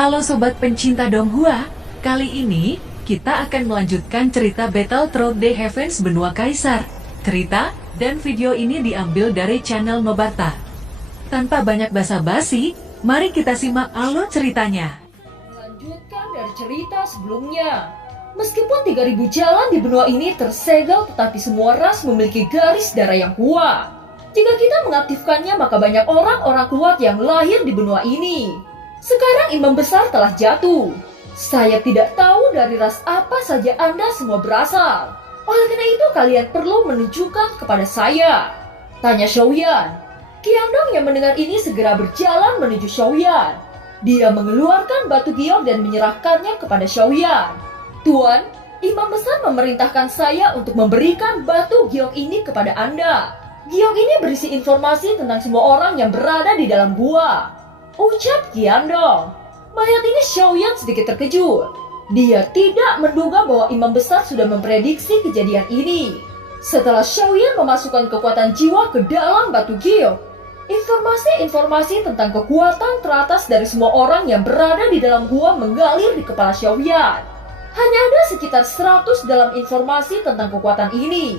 Halo sobat pencinta Donghua, kali ini kita akan melanjutkan cerita Battle Through the Heavens Benua Kaisar. Cerita dan video ini diambil dari channel Nobarta. Tanpa banyak basa-basi, mari kita simak alur ceritanya. Melanjutkan dari cerita sebelumnya. Meskipun 3000 jalan di benua ini tersegel, tetapi semua ras memiliki garis darah yang kuat. Jika kita mengaktifkannya, maka banyak orang-orang kuat yang lahir di benua ini. Sekarang imam besar telah jatuh. Saya tidak tahu dari ras apa saja Anda semua berasal. Oleh karena itu kalian perlu menunjukkan kepada saya. Tanya Xiaoyan. Qiandong yang mendengar ini segera berjalan menuju Xiaoyan. Dia mengeluarkan batu giok dan menyerahkannya kepada Xiaoyan. Tuan, imam besar memerintahkan saya untuk memberikan batu giok ini kepada Anda. Giok ini berisi informasi tentang semua orang yang berada di dalam gua. Ucap Qiandong. Melihat ini Xiaoyan sedikit terkejut. Dia tidak menduga bahwa imam besar sudah memprediksi kejadian ini. Setelah Xiaoyan memasukkan kekuatan jiwa ke dalam batu giok, informasi-informasi tentang kekuatan teratas dari semua orang yang berada di dalam gua mengalir di kepala Xiaoyan. Hanya ada sekitar 100 dalam informasi tentang kekuatan ini.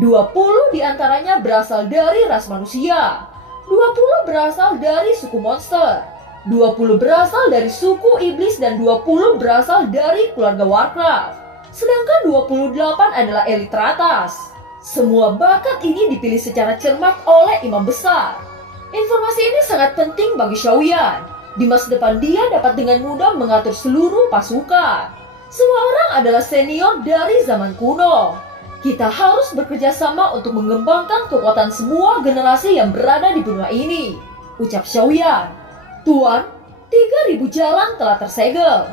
20 diantaranya berasal dari ras manusia. 20 berasal dari suku monster, 20 berasal dari suku iblis, dan 20 berasal dari keluarga Warcraft. Sedangkan 28 adalah elit teratas. Semua bakat ini dipilih secara cermat oleh imam besar. Informasi ini sangat penting bagi Xiaoyan. Di masa depan dia dapat dengan mudah mengatur seluruh pasukan. Semua orang adalah senior dari zaman kuno. Kita harus bekerja sama untuk mengembangkan kekuatan semua generasi yang berada di benua ini. Ucap Xiaoyan. Tuan, 3000 jalan telah tersegel.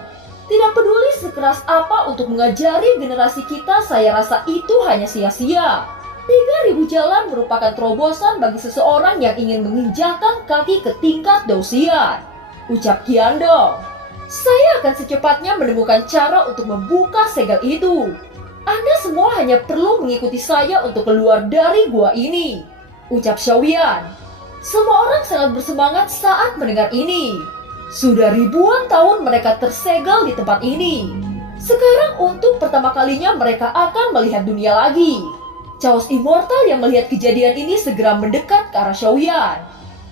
Tidak peduli sekeras apa untuk mengajari generasi kita, saya rasa itu hanya sia-sia. 3000 jalan merupakan terobosan bagi seseorang yang ingin menginjakkan kaki ke tingkat Dousian. Ucap Qiandong. Saya akan secepatnya menemukan cara untuk membuka segel itu. Anda semua hanya perlu mengikuti saya untuk keluar dari gua ini. Ucap Xiaoyan. Semua orang sangat bersemangat saat mendengar ini. Sudah ribuan tahun mereka tersegel di tempat ini. Sekarang untuk pertama kalinya mereka akan melihat dunia lagi. Chaos Immortal yang melihat kejadian ini segera mendekat ke arah Xiaoyan.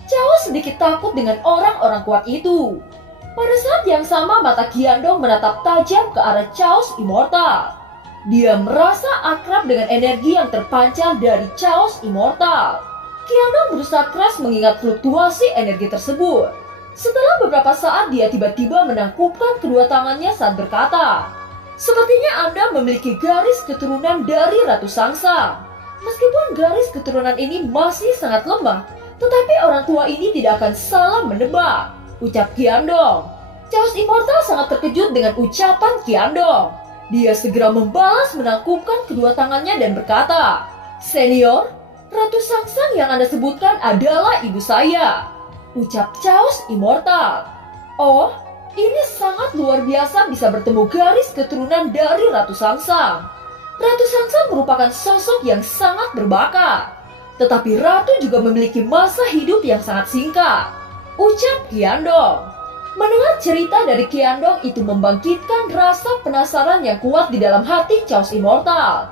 Chaos sedikit takut dengan orang-orang kuat itu. Pada saat yang sama mata Qiandong menatap tajam ke arah Chaos Immortal. Dia merasa akrab dengan energi yang terpancar dari Chaos Immortal. Qiandong berusaha keras mengingat fluktuasi energi tersebut. Setelah beberapa saat dia tiba-tiba menangkupkan kedua tangannya saat berkata, "Sepertinya Anda memiliki garis keturunan dari Ratu Sangsa. Meskipun garis keturunan ini masih sangat lemah, tetapi orang tua ini tidak akan salah menebak." Ucap Qiandong. Chaos Immortal sangat terkejut dengan ucapan Qiandong. Dia segera membalas menangkupkan kedua tangannya dan berkata, "Senior, Ratu Sangsang yang Anda sebutkan adalah ibu saya." Ucap Chaos Immortal. "Oh, ini sangat luar biasa bisa bertemu garis keturunan dari Ratu Sangsang. Ratu Sangsang merupakan sosok yang sangat berbakat. Tetapi Ratu juga memiliki masa hidup yang sangat singkat." Ucap Qiandong. Mendengar cerita dari Qiandong itu membangkitkan rasa penasaran yang kuat di dalam hati Chaos Immortal.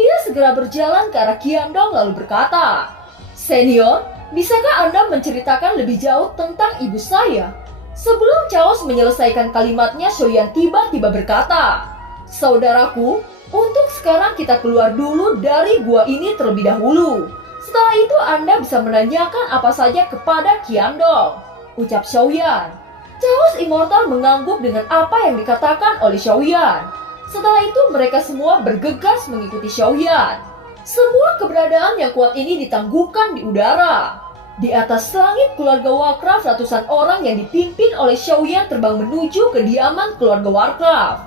Dia segera berjalan ke arah Qiandong lalu berkata, "Senior, bisakah Anda menceritakan lebih jauh tentang ibu saya?" Sebelum Chaos menyelesaikan kalimatnya, Xiaoyan tiba-tiba berkata, "Saudaraku, untuk sekarang kita keluar dulu dari gua ini terlebih dahulu. Setelah itu Anda bisa menanyakan apa saja kepada Qiandong." Ucap Xiaoyan. Chaos Immortal mengangguk dengan apa yang dikatakan oleh Xiaoyan. Setelah itu mereka semua bergegas mengikuti Xiaoyan. Semua keberadaan yang kuat ini ditangguhkan di udara. Di atas langit keluarga Warcraft, ratusan orang yang dipimpin oleh Xiaoyan terbang menuju kediaman keluarga Warcraft.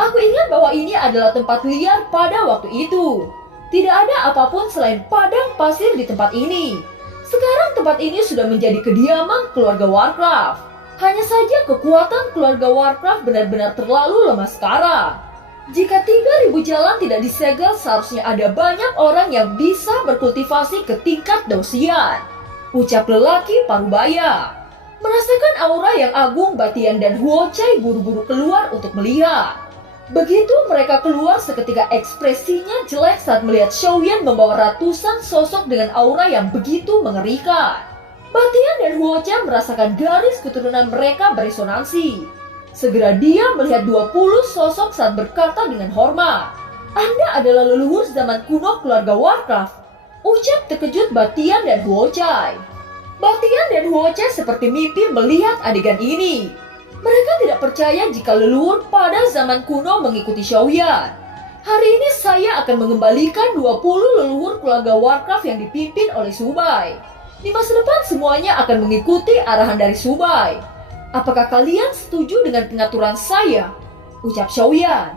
Aku ingat bahwa ini adalah tempat liar pada waktu itu. Tidak ada apapun selain padang pasir di tempat ini. Sekarang tempat ini sudah menjadi kediaman keluarga Warcraft. Hanya saja kekuatan keluarga Warcraft benar-benar terlalu lemah sekarang. Jika 3000 jalan tidak disegel, seharusnya ada banyak orang yang bisa berkultivasi ke tingkat Dousian. Ucap lelaki Parubaya. Merasakan aura yang agung, Batian dan Huochai buru-buru keluar untuk melihat. Begitu mereka keluar, seketika ekspresinya jelek saat melihat Xiaoyan membawa ratusan sosok dengan aura yang begitu mengerikan. Batian dan Huochai merasakan garis keturunan mereka beresonansi. Segera dia melihat 20 sosok saat berkata dengan hormat, "Anda adalah leluhur zaman kuno keluarga Warcraft," ucap terkejut Batian dan Huochai. Batian dan Huochai seperti mimpi melihat adegan ini. Mereka tidak percaya jika leluhur pada zaman kuno mengikuti Xiaoyan. Hari ini saya akan mengembalikan 20 leluhur keluarga Warcraft yang dipimpin oleh Subai. Di masa depan semuanya akan mengikuti arahan dari Subai. Apakah kalian setuju dengan pengaturan saya? Ucap Xiaoyan.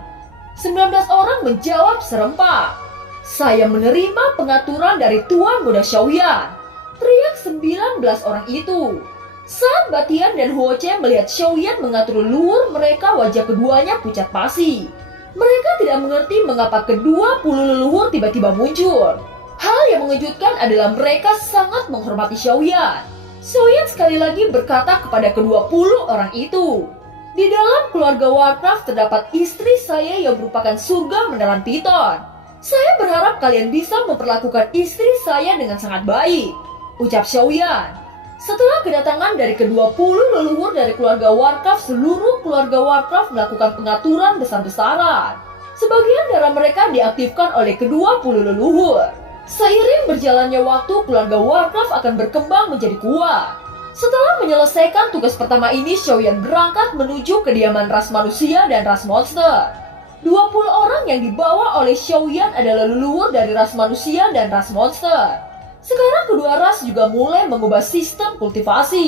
19 orang menjawab serempak. "Saya menerima pengaturan dari Tuan Muda Xiaoyan," teriak 19 orang itu. Saat Batian dan Huochai melihat Xiaoyan mengatur leluhur mereka, wajah keduanya pucat pasi. Mereka tidak mengerti mengapa ke-20 leluhur tiba-tiba muncul. Hal yang mengejutkan adalah mereka sangat menghormati Xiaoyan. Xiaoyan sekali lagi berkata kepada ke-20 orang itu, "Di dalam keluarga Warcraft terdapat istri saya yang merupakan surga menelan piton. Saya berharap kalian bisa memperlakukan istri saya dengan sangat baik," ucap Xiaoyan. Setelah kedatangan dari ke-20 leluhur dari keluarga Warcraft, seluruh keluarga Warcraft melakukan pengaturan besar-besaran. Sebagian darah mereka diaktifkan oleh ke-20 leluhur. Seiring berjalannya waktu, keluarga Warcraft akan berkembang menjadi kuat. Setelah menyelesaikan tugas pertama ini, Xiaoyan berangkat menuju kediaman ras manusia dan ras monster. 20 orang yang dibawa oleh Xiaoyan adalah leluhur dari ras manusia dan ras monster. Sekarang kedua ras juga mulai mengubah sistem kultivasi.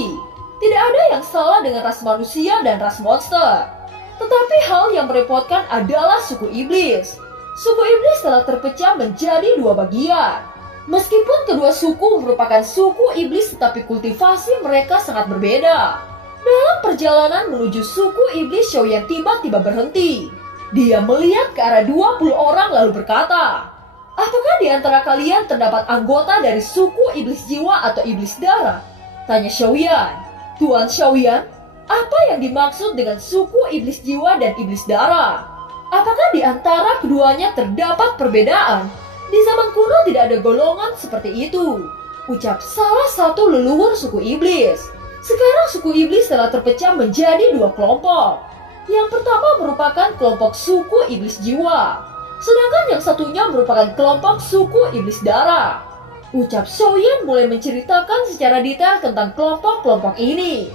Tidak ada yang salah dengan ras manusia dan ras monster. Tetapi hal yang merepotkan adalah suku iblis. Suku iblis telah terpecah menjadi 2 bagian. Meskipun kedua suku merupakan suku iblis, tetapi kultivasi mereka sangat berbeda. Dalam perjalanan menuju suku iblis, Xiaoyan tiba-tiba berhenti. Dia melihat ke arah 20 orang lalu berkata, "Apakah di antara kalian terdapat anggota dari suku iblis jiwa atau iblis darah?" tanya Xiaoyan. "Tuan Xiaoyan, apa yang dimaksud dengan suku iblis jiwa dan iblis darah? Apakah di antara keduanya terdapat perbedaan? Di zaman kuno tidak ada golongan seperti itu," ucap salah satu leluhur suku iblis. Sekarang suku iblis telah terpecah menjadi 2 kelompok. Yang pertama merupakan kelompok suku iblis jiwa, sedangkan yang satunya merupakan kelompok suku iblis darah. Ucap Xiaoyan mulai menceritakan secara detail tentang kelompok-kelompok ini.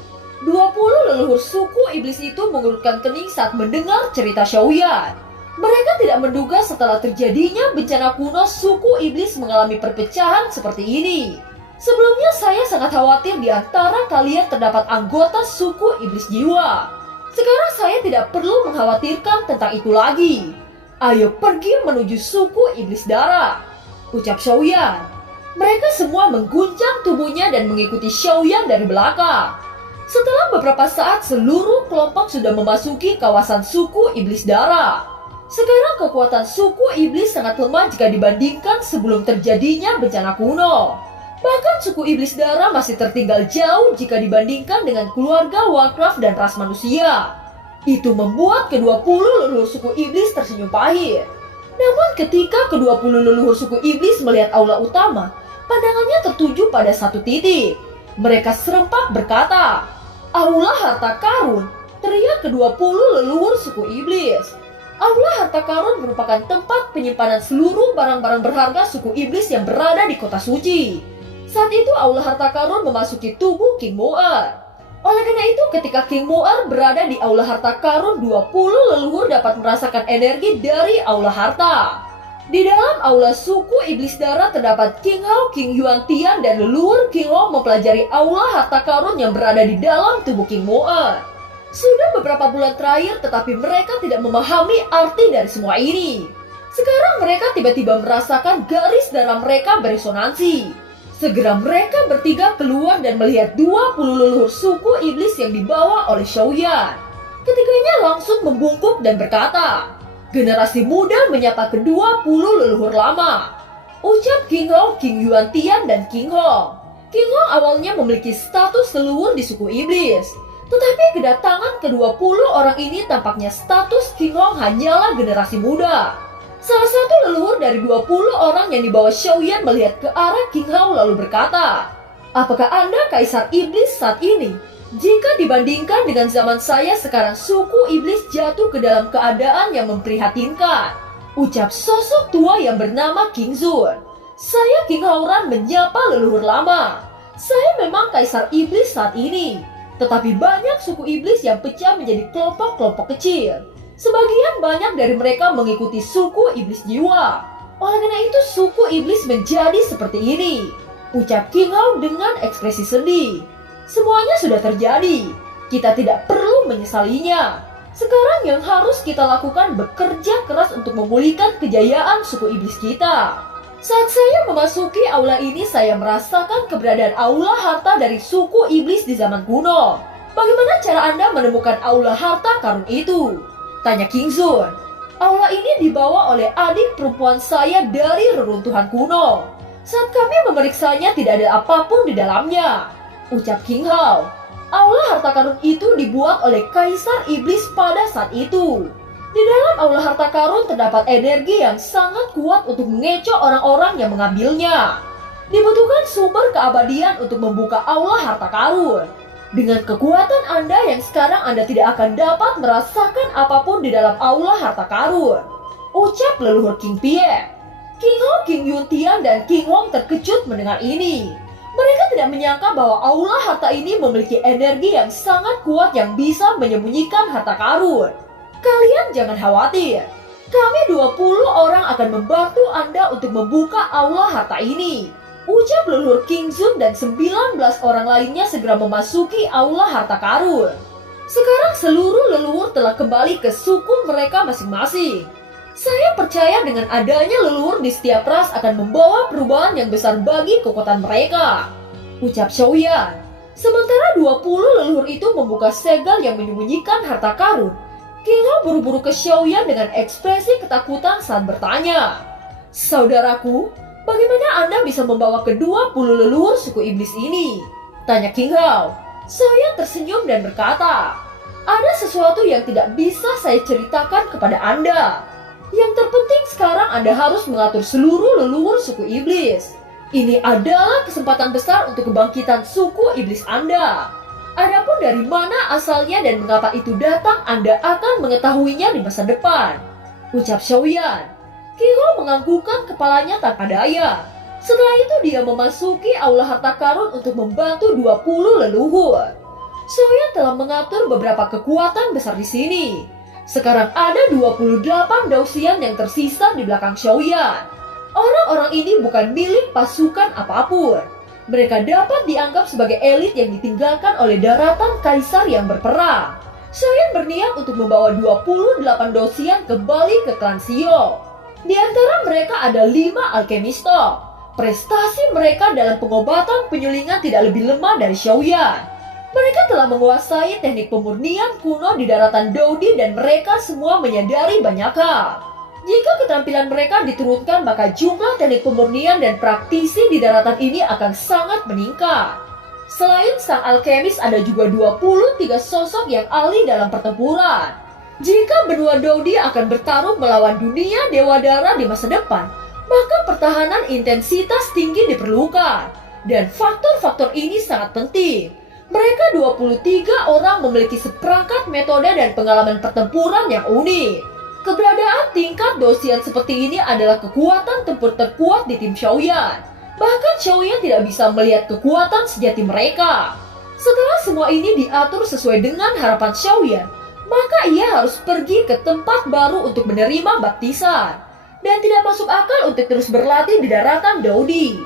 20 leluhur suku iblis itu mengurutkan kening saat mendengar cerita Xiaoyan. Mereka tidak menduga setelah terjadinya bencana kuno, suku iblis mengalami perpecahan seperti ini. Sebelumnya saya sangat khawatir di antara kalian terdapat anggota suku iblis jiwa. Sekarang saya tidak perlu mengkhawatirkan tentang itu lagi. Ayo pergi menuju suku iblis darah, ucap Xiaoyan. Mereka semua mengguncang tubuhnya dan mengikuti Xiaoyan dari belakang. Setelah beberapa saat, seluruh kelompok sudah memasuki kawasan suku iblis darah. Sekarang kekuatan suku iblis sangat lemah jika dibandingkan sebelum terjadinya bencana kuno. Bahkan suku iblis darah masih tertinggal jauh jika dibandingkan dengan keluarga Warcraft dan ras manusia. Itu membuat ke-20 leluhur suku iblis tersenyum pahit. Namun ketika ke-20 leluhur suku iblis melihat aula utama, pandangannya tertuju pada satu titik. Mereka serempak berkata, "Aula harta karun!" teriak ke-20 leluhur suku iblis. Aula harta karun merupakan tempat penyimpanan seluruh barang-barang berharga suku iblis yang berada di kota suci. Saat itu aula harta karun memasuki tubuh King Moer. Oleh karena itu, ketika King Moer berada di aula harta karun, 20 leluhur dapat merasakan energi dari aula harta. Di dalam aula suku iblis darah terdapat King Hao, King Yuan Tian, dan leluhur King Long mempelajari aula harta karun yang berada di dalam tubuh King Moer. Sudah beberapa bulan terakhir, tetapi mereka tidak memahami arti dari semua ini. Sekarang mereka tiba-tiba merasakan garis darah mereka beresonansi. Segera mereka bertiga keluar dan melihat 20 leluhur suku iblis yang dibawa oleh Xiaoyan. Ketiganya langsung membungkuk dan berkata, "Generasi muda menyapa ke-20 leluhur lama," ucap King Hong, King Yuan Tian, dan King Hong. King Hong awalnya memiliki status leluhur di suku iblis. Tetapi kedatangan ke-20 orang ini tampaknya status King Hong hanyalah generasi muda. Salah satu leluhur dari 20 orang yang dibawa Xiaoyan melihat ke arah King Hong lalu berkata, "Apakah Anda kaisar iblis saat ini? Jika dibandingkan dengan zaman saya sekarang, suku iblis jatuh ke dalam keadaan yang memprihatinkan," ucap sosok tua yang bernama King Zun. "Saya King Haoran menyapa leluhur lama. Saya memang kaisar iblis saat ini. Tetapi banyak suku iblis yang pecah menjadi kelompok-kelompok kecil. Sebagian banyak dari mereka mengikuti suku iblis jiwa. Oleh karena itu suku iblis menjadi seperti ini," ucap King Hao dengan ekspresi sedih. "Semuanya sudah terjadi. Kita tidak perlu menyesalinya. Sekarang yang harus kita lakukan bekerja keras untuk memulihkan kejayaan suku iblis kita." Saat saya memasuki aula ini, saya merasakan keberadaan aula harta dari suku iblis di zaman kuno. "Bagaimana cara Anda menemukan aula harta karun itu?" tanya King Zun. "Aula ini dibawa oleh adik perempuan saya dari reruntuhan kuno. Saat kami memeriksanya tidak ada apapun di dalamnya," ucap King Hao. "Aula harta karun itu dibuat oleh kaisar iblis pada saat itu. Di dalam aula harta karun terdapat energi yang sangat kuat untuk mengecoh orang-orang yang mengambilnya. Dibutuhkan sumber keabadian untuk membuka aula harta karun. Dengan kekuatan Anda yang sekarang Anda tidak akan dapat merasakan apapun di dalam aula harta karun," ucap leluhur King Pie. King Hao, King Yuntian, dan King Wong terkejut mendengar ini. Mereka tidak menyangka bahwa aula harta ini memiliki energi yang sangat kuat yang bisa menyembunyikan harta karun. "Kalian jangan khawatir. Kami 20 orang akan membantu Anda untuk membuka aula harta ini," ucap leluhur King Zun, dan 19 orang lainnya segera memasuki aula harta karun. Sekarang seluruh leluhur telah kembali ke suku mereka masing-masing. "Saya percaya dengan adanya leluhur di setiap ras akan membawa perubahan yang besar bagi kekuatan mereka," ucap Xiaoyan. Sementara 20 leluhur itu membuka segel yang menyembunyikan harta karun, King Hao buru-buru ke Xiaoyan dengan ekspresi ketakutan saat bertanya, "Saudaraku, bagaimana Anda bisa membawa ke-20 leluhur suku iblis ini?" tanya King Hao. Xiaoyan tersenyum dan berkata, "Ada sesuatu yang tidak bisa saya ceritakan kepada Anda. Yang terpenting sekarang Anda harus mengatur seluruh leluhur suku iblis. Ini adalah kesempatan besar untuk kebangkitan suku iblis Anda. Adapun dari mana asalnya dan mengapa itu datang, Anda akan mengetahuinya di masa depan," ucap Xiaoyan. King Hao menganggukkan kepalanya tanpa daya. Setelah itu dia memasuki aula harta karun untuk membantu 20 leluhur. Xiaoyan telah mengatur beberapa kekuatan besar di sini. Sekarang ada 28 Daoxian yang tersisa di belakang Xiaoyan. Orang-orang ini bukan milik pasukan apapun. Mereka dapat dianggap sebagai elit yang ditinggalkan oleh daratan kaisar yang berperang. Xiaoyan berniat untuk membawa 28 Daoxian kembali ke klan Xiao. Di antara mereka ada 5 alkemisto. Prestasi mereka dalam pengobatan penyulingan tidak lebih lemah dari Xiaoyan. Mereka telah menguasai teknik pemurnian kuno di daratan Dodi dan mereka semua menyadari banyak hal. Jika keterampilan mereka diturunkan, maka jumlah teknik pemurnian dan praktisi di daratan ini akan sangat meningkat. Selain sang alkemis, ada juga 23 sosok yang ahli dalam pertempuran. Jika benua Dodi akan bertarung melawan dunia Dewa Dara di masa depan, maka pertahanan intensitas tinggi diperlukan. Dan faktor-faktor ini sangat penting. Mereka 23 orang memiliki seperangkat metode dan pengalaman pertempuran yang unik. Keberadaan tingkat Daoxian seperti ini adalah kekuatan tempur terkuat di tim Xiaoyan. Bahkan Xiaoyan tidak bisa melihat kekuatan sejati mereka. Setelah semua ini diatur sesuai dengan harapan Xiaoyan, maka ia harus pergi ke tempat baru untuk menerima baptisan. Dan tidak masuk akal untuk terus berlatih di daratan Dodi.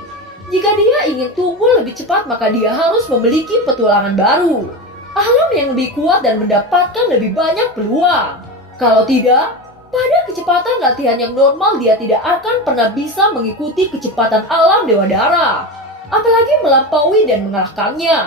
Jika dia ingin tumbuh lebih cepat, maka dia harus memiliki petualangan baru, alam yang lebih kuat dan mendapatkan lebih banyak peluang. Kalau tidak, pada kecepatan latihan yang normal dia tidak akan pernah bisa mengikuti kecepatan alam Dewa Dara, apalagi melampaui dan mengalahkannya.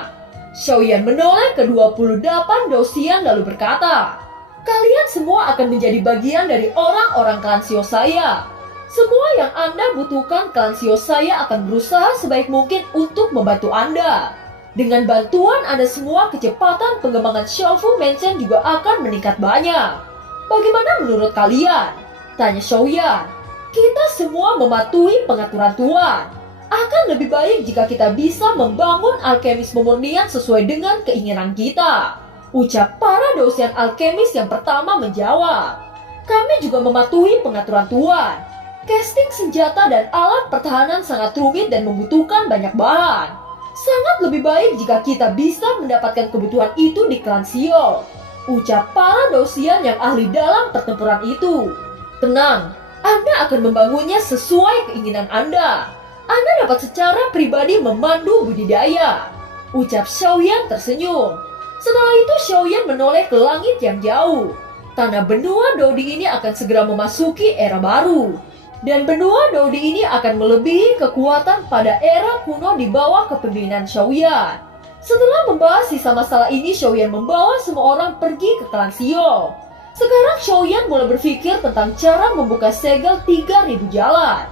Xiaoyan menoleh ke 28 Daoxian lalu berkata, "Kalian semua akan menjadi bagian dari orang-orang klan Xiao saya. Semua yang Anda butuhkan, klan Xiao saya akan berusaha sebaik mungkin untuk membantu Anda. Dengan bantuan Anda semua, kecepatan pengembangan Xiaofu Mansion juga akan meningkat banyak. Bagaimana menurut kalian? Tanya Xiaoyan. Kita semua mematuhi pengaturan Tuan. Akan lebih baik jika kita bisa membangun alkemis pemurnian sesuai dengan keinginan kita. Ucap para dosen alkemis yang pertama menjawab. Kami juga mematuhi pengaturan Tuan. Casting senjata dan alat pertahanan sangat rumit dan membutuhkan banyak bahan. Sangat lebih baik jika kita bisa mendapatkan kebutuhan itu di klan Xiao. Ucap para dosen yang ahli dalam pertempuran itu. Tenang, Anda akan membangunnya sesuai keinginan Anda. Anda dapat secara pribadi memandu budidaya. Ucap Xiaoyan tersenyum. Setelah itu Xiaoyan menoleh ke langit yang jauh. Tanah benua Dodi ini akan segera memasuki era baru. Dan benua Dodi ini akan melebihi kekuatan pada era kuno di bawah kepemimpinan Xiaoyan. Setelah membahas sisa masalah ini, Xiaoyan membawa semua orang pergi ke klan Xiao. Sekarang Xiaoyan mulai berpikir tentang cara membuka segel 3000 jalan.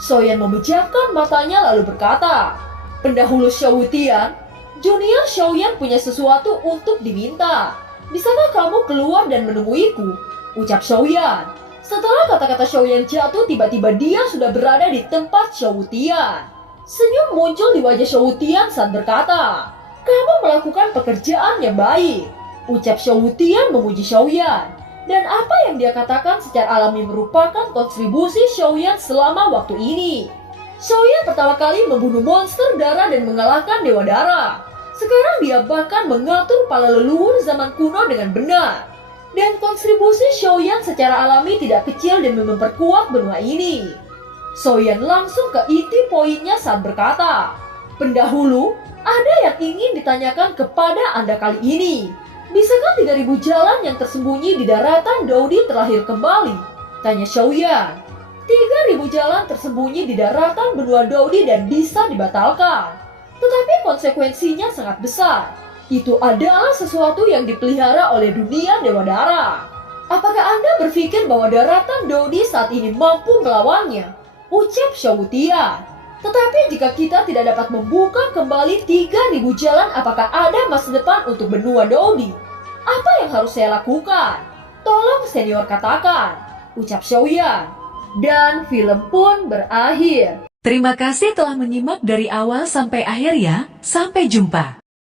Xiaoyan memejamkan matanya lalu berkata, "Pendahulu Xiao Wutian, Junior Xiaoyan punya sesuatu untuk diminta. Bisakah kamu keluar dan menemuiku?" Ucap Xiaoyan. Setelah kata-kata Xiaoyan jatuh, tiba-tiba dia sudah berada di tempat Xiao Wutian. Senyum muncul di wajah Xiao Wutian saat berkata, "Kamu melakukan pekerjaan yang baik." Ucap Xiao Wutian memuji Xiaoyan. Dan apa yang dia katakan secara alami merupakan kontribusi Xiaoyan selama waktu ini. Xiaoyan pertama kali membunuh monster darah dan mengalahkan Dewa Darah. Sekarang dia bahkan mengatur para leluhur zaman kuno dengan benar. Dan kontribusi Xiaoyan secara alami tidak kecil demi memperkuat benua ini. Xiaoyan langsung ke inti poinnya saat berkata, "Pendahulu, ada yang ingin ditanyakan kepada Anda kali ini. Bisakah 3000 jalan yang tersembunyi di daratan Dodi terlahir kembali?" Tanya Xiaoyan. 3000 jalan tersembunyi di daratan benua Dodi dan bisa dibatalkan. Tetapi konsekuensinya sangat besar. Itu adalah sesuatu yang dipelihara oleh dunia Dewa Darah. Apakah Anda berpikir bahwa daratan Dodi saat ini mampu melawannya? Ucap Xiao Wutian. Tetapi jika kita tidak dapat membuka kembali 3000 jalan, apakah ada masa depan untuk benua Dodi? Apa yang harus saya lakukan? Tolong senior katakan. Ucap Xiaoyan. Dan film pun berakhir. Terima kasih telah menyimak dari awal sampai akhir ya. Sampai jumpa.